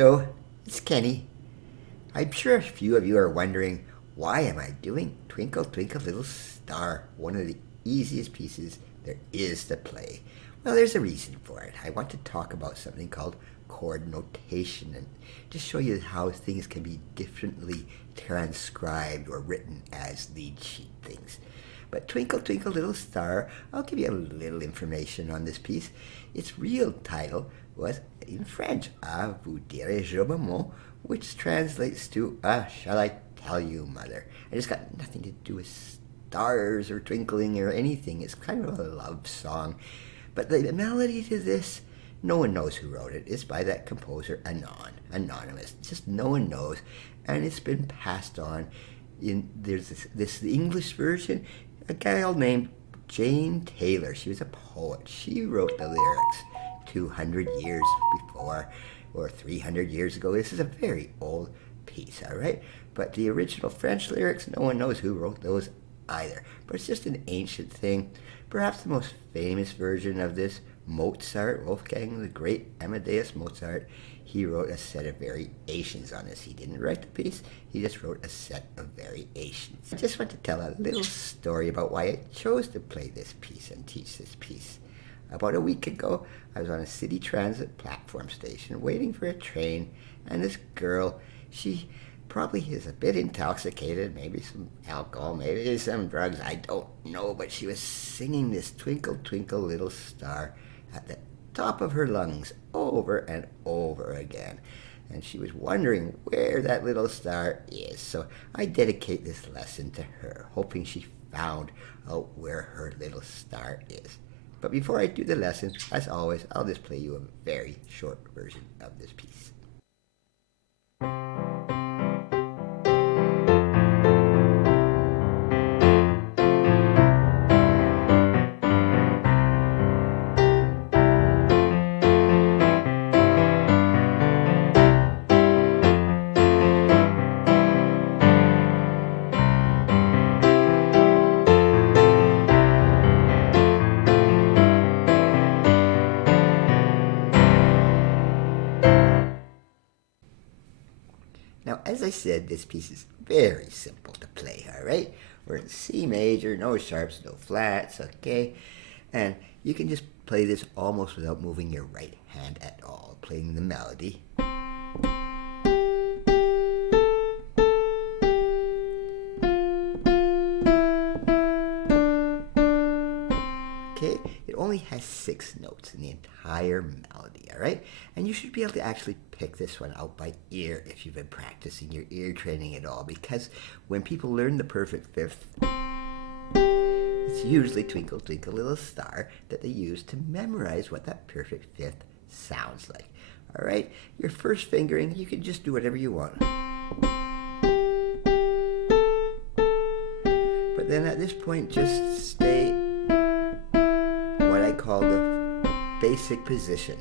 Hello, it's Kenny. I'm sure a few of you are wondering, why am I doing Twinkle Twinkle Little Star, one of the easiest pieces there is to play? Well, there's a reason for it. I want to talk about something called chord notation and just show you how things can be differently transcribed or written as lead sheet things. But Twinkle Twinkle Little Star, I'll give you a little information on this piece. Its real title was in French, A vous dirai-je maman, which translates to, shall I tell you, mother? And it's got nothing to do with stars or twinkling or anything. It's kind of a love song. But the melody to this, no one knows who wrote it. It's by that composer, anonymous. Just no one knows. And it's been passed on. There's this English version, a gal named Jane Taylor. She was a poet. She wrote the lyrics 200 years before or 300 years ago. This is a very old piece, all right? But the original French lyrics, no one knows who wrote those either. But it's just an ancient thing. Perhaps the most famous version of this, Mozart, Wolfgang, the great Amadeus Mozart, he wrote a set of variations on this. He didn't write the piece, he just wrote a set of variations. I just want to tell a little story about why I chose to play this piece and teach this piece. About a week ago, I was on a city transit platform station waiting for a train, and this girl, she probably is a bit intoxicated, maybe some alcohol, maybe some drugs, I don't know, but she was singing this Twinkle Twinkle Little Star at the top of her lungs over and over again. And she was wondering where that little star is. So I dedicate this lesson to her, hoping she found out where her little star is. But before I do the lesson, as always, I'll just play you a very short version of this piece. Now, as I said, this piece is very simple to play, all right? We're in C major, no sharps, no flats, okay? And you can just play this almost without moving your right hand at all, playing the melody. Okay, it only has 6 notes in the entire melody, all right? And you should be able to actually pick this one out by ear if you've been practicing your ear training at all, because when people learn the perfect fifth, it's usually Twinkle Twinkle Little Star that they use to memorize what that perfect fifth sounds like, all right? Your first fingering, you can just do whatever you want. But then at this point, just stay what I call the basic position.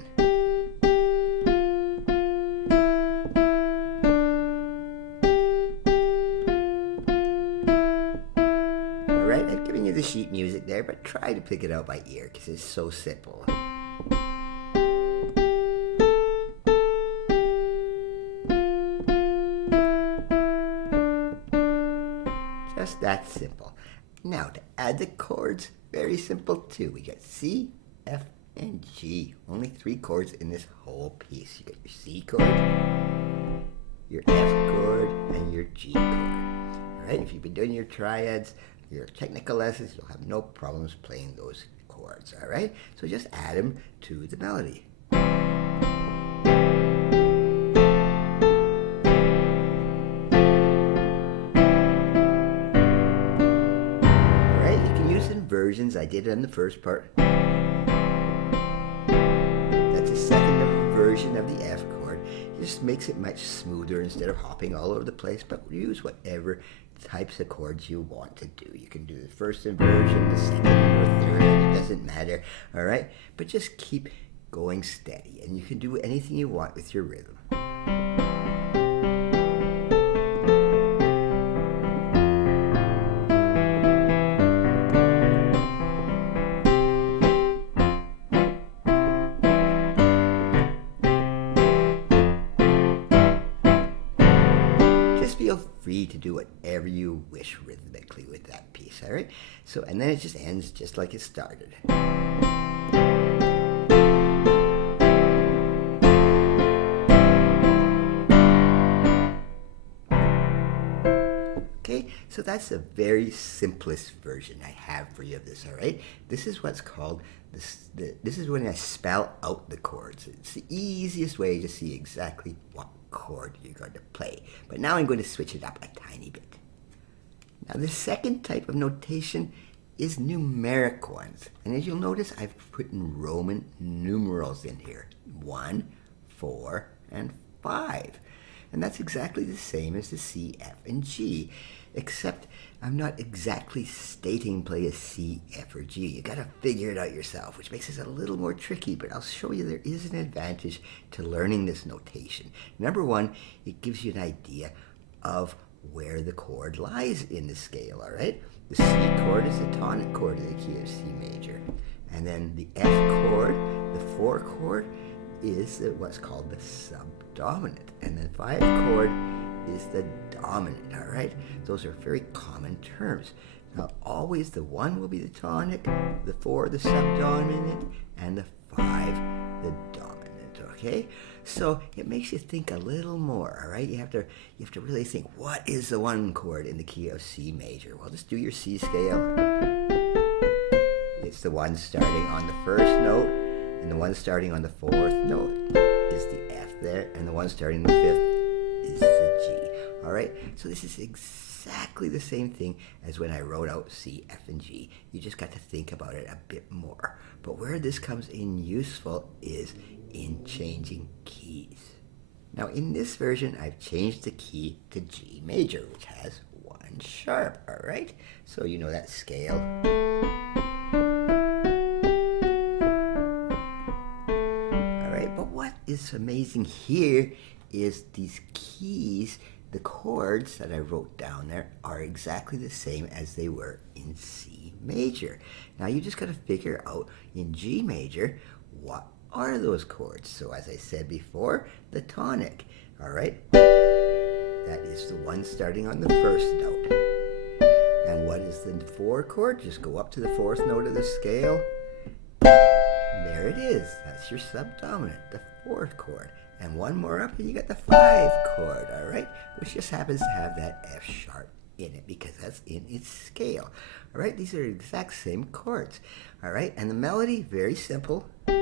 Alright, I'm giving you the sheet music there, but try to pick it out by ear because it's so simple. Just that simple. Now to add the chords, very simple too. We got C, F, and G. Only 3 chords in this whole piece. You got your C chord, your F chord, and your G chord. All right, if you've been doing your triads, your technical lessons, you'll have no problems playing those chords. All right, so just add them to the melody. Versions. I did it on the first part. That's a second version of the F chord. It just makes it much smoother instead of hopping all over the place, but use whatever types of chords you want to do. You can do the first inversion, the second or third, it doesn't matter, all right? But just keep going steady, and you can do anything you want with your rhythm. free to do whatever you wish rhythmically with that piece, all right? So, and then it just ends just like it started. Okay, so that's the very simplest version I have for you of this, all right? This is what's called, this is when I spell out the chords. It's the easiest way to see exactly what chord you're going to play. But now I'm going to switch it up a tiny bit. Now the second type of notation is numeric ones. And as you'll notice, I've put in Roman numerals in here. 1, 4, and 5. And that's exactly the same as the C, F, and G, except I'm not exactly stating play a C, F, or G. You gotta figure it out yourself, which makes this a little more tricky, but I'll show you there is an advantage to learning this notation. Number one, it gives you an idea of where the chord lies in the scale, all right? The C chord is the tonic chord in the key of C major. And then the F chord, the 4 chord, is what's called the subdominant. And the 5 chord is the dominant, all right? Those are very common terms. Now, always the 1 will be the tonic, the 4 the subdominant, and the 5 the dominant, okay? So it makes you think a little more, all right? You have to really think, what is the 1 chord in the key of C major? Well, just do your C scale. It's the one starting on the first note, and the one starting on the 4th note is the F there, and the one starting on the 5th is the G. All right, so this is exactly the same thing as when I wrote out C, F, and G. You just got to think about it a bit more. But where this comes in useful is in changing keys. Now in this version, I've changed the key to G major, which has 1 sharp, all right? So you know that scale. What is amazing here is these keys, the chords that I wrote down there, are exactly the same as they were in C major. Now you just got to figure out in G major, what are those chords? So as I said before, the tonic, all right? That is the one starting on the 1st note. And what is the 4 chord? Just go up to the 4th note of the scale. There it is. That's your subdominant, the 4th chord. And one more up and you got the 5 chord, all right? Which just happens to have that F sharp in it because that's in its scale. All right, these are the exact same chords. All right, and the melody, very simple. You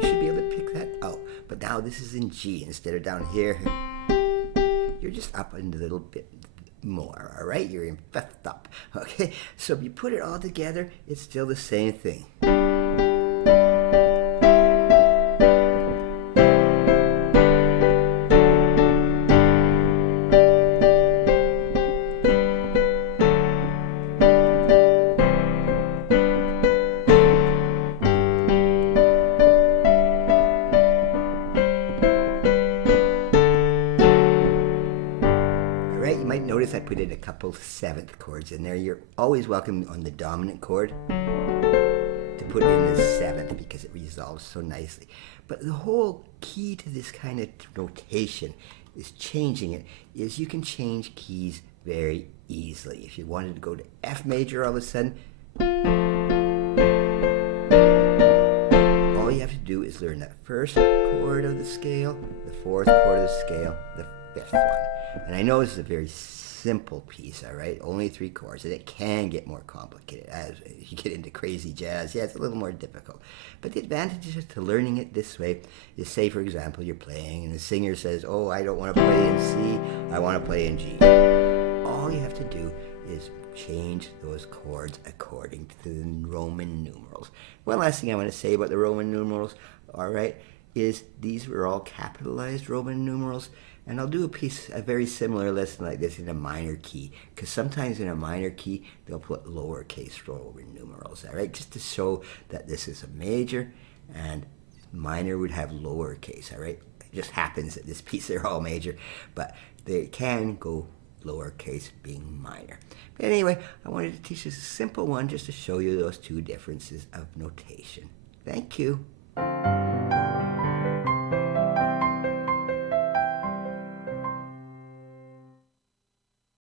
should be able to pick that out. But now this is in G instead of down here. You're just up a little bit more, all right? You're in 5th up, okay? So if you put it all together, it's still the same thing. You might notice I put in a couple 7th chords in there. You're always welcome on the dominant chord to put in the 7th because it resolves so nicely. But the whole key to this kind of notation is changing it, is you can change keys very easily. If you wanted to go to F major all of a sudden, all you have to do is learn that 1st chord of the scale, the 4th chord of the scale, the 5th one. And I know this is a very simple piece, all right? Only 3 chords, and it can get more complicated as you get into crazy jazz. Yeah, it's a little more difficult. But the advantages to learning it this way is, say, for example, you're playing, and the singer says, oh, I don't want to play in C, I want to play in G. All you have to do is change those chords according to the Roman numerals. One last thing I want to say about the Roman numerals, all right, is these were all capitalized Roman numerals. And I'll do a very similar lesson like this in a minor key, because sometimes in a minor key, they'll put lowercase Roman numerals, all right? Just to show that this is a major, and minor would have lowercase, all right? It just happens that this piece, they're all major, but they can go lowercase being minor. But anyway, I wanted to teach this a simple one just to show you those 2 differences of notation. Thank you.